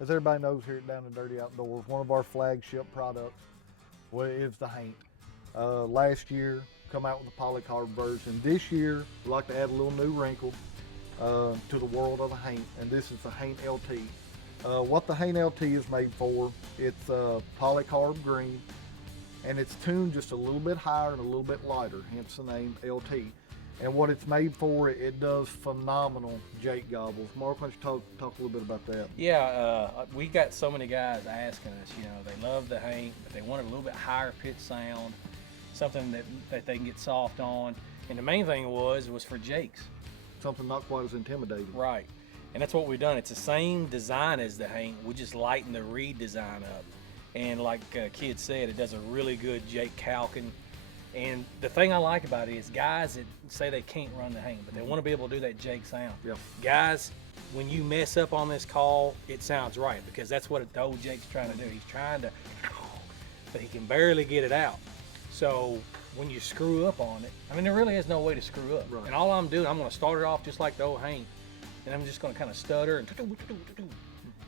as everybody knows here at Down and Dirty Outdoors, one of our flagship products is the Haint. Last year, come out with the polycarb version. This year, we like to add a little new wrinkle to the world of the Haint, and this is the Haint LT. What the Haint LT is made for, it's polycarb green, and it's tuned just a little bit higher and a little bit lighter, hence the name LT. And what it's made for, it does phenomenal jake gobbles. Mark, why don't you talk a little bit about that? Yeah, we got so many guys asking us, they love the Haint, but they want a little bit higher pitch sound, something that they can get soft on. And the main thing was for jakes. Something not quite as intimidating. Right. And that's what we've done. It's the same design as the Haint. We just lighten the reed design up. And like Kid said, it does a really good jake calking. And the thing I like about it is guys that say they can't run the Haint, but they want to be able to do that jake sound. Yep. Guys, when you mess up on this call, it sounds right, because that's what the old Jake's trying to do. He's trying to, but he can barely get it out. So when you screw up on it, I mean, there really is no way to screw up. Right. And all I'm doing, I'm going to start it off just like the old Haint, and I'm just going to kind of stutter and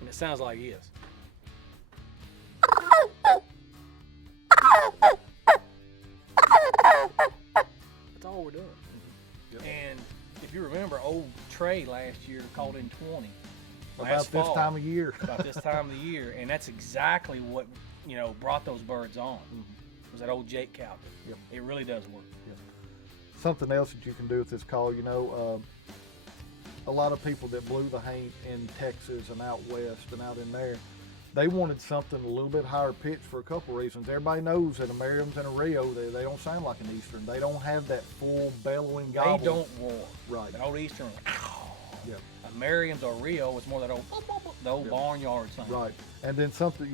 it sounds like this. That's all we're doing. Yep. And if you remember, old Trey last year called in 20. About this time of year. About this time of the year, and that's exactly what brought those birds on. Was that old Jake calving. Yep. It really does work. Yep. Something else that you can do with this call, a lot of people that blew the Haint in Texas and out west and out in there, they wanted something a little bit higher pitched for a couple reasons. Everybody knows that a Merriams and a Rio, they don't sound like an Eastern. They don't have that full bellowing gobble. They don't roar. Right. The old Eastern, Yep. a Merriams or Rio was more that old, the old Yep. barnyard sound. Right. And then something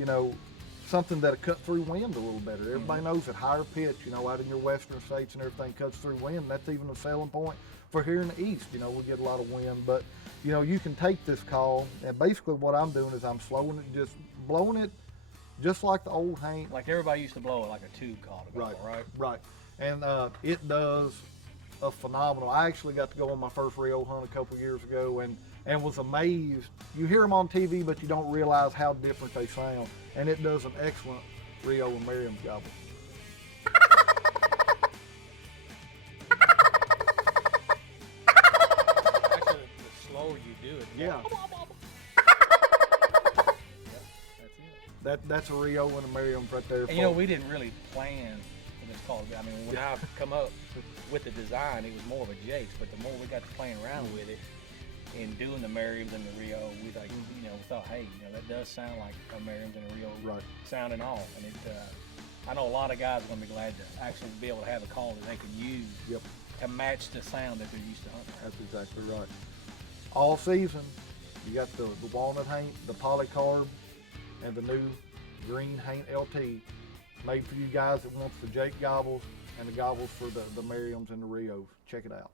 that cut through wind a little better. Everybody knows that higher pitch, out in your western states and everything cuts through wind. And that's even a selling point for here in the east. We get a lot of wind, but you can take this call, and basically what I'm doing is I'm slowing it, just blowing it just like the old Haint. Like everybody used to blow it like a tube call. Right. And it does a phenomenal. I actually got to go on my first Rio hunt a couple years ago and was amazed. You hear them on TV, but you don't realize how different they sound. And it does an excellent Rio and Merriams gobble. Actually, the slower you do it. Yeah. That's a Rio and a Merriams right there. And we didn't really plan for this call. I mean, when I come up with the design, it was more of a Jake's, but the more we got to playing around with it and doing the Merriams and the Rio, we thought, hey, that does sound like a Merriams and a Rio sound and all. And I know a lot of guys are going to be glad to actually be able to have a call that they can use to match the sound that they're used to hunting. That's exactly right. All season, you got the walnut Haint, the polycarb, and the new green Haint LT, made for you guys that wants the Jake gobbles and the gobbles for the Merriams and the Rios. Check it out.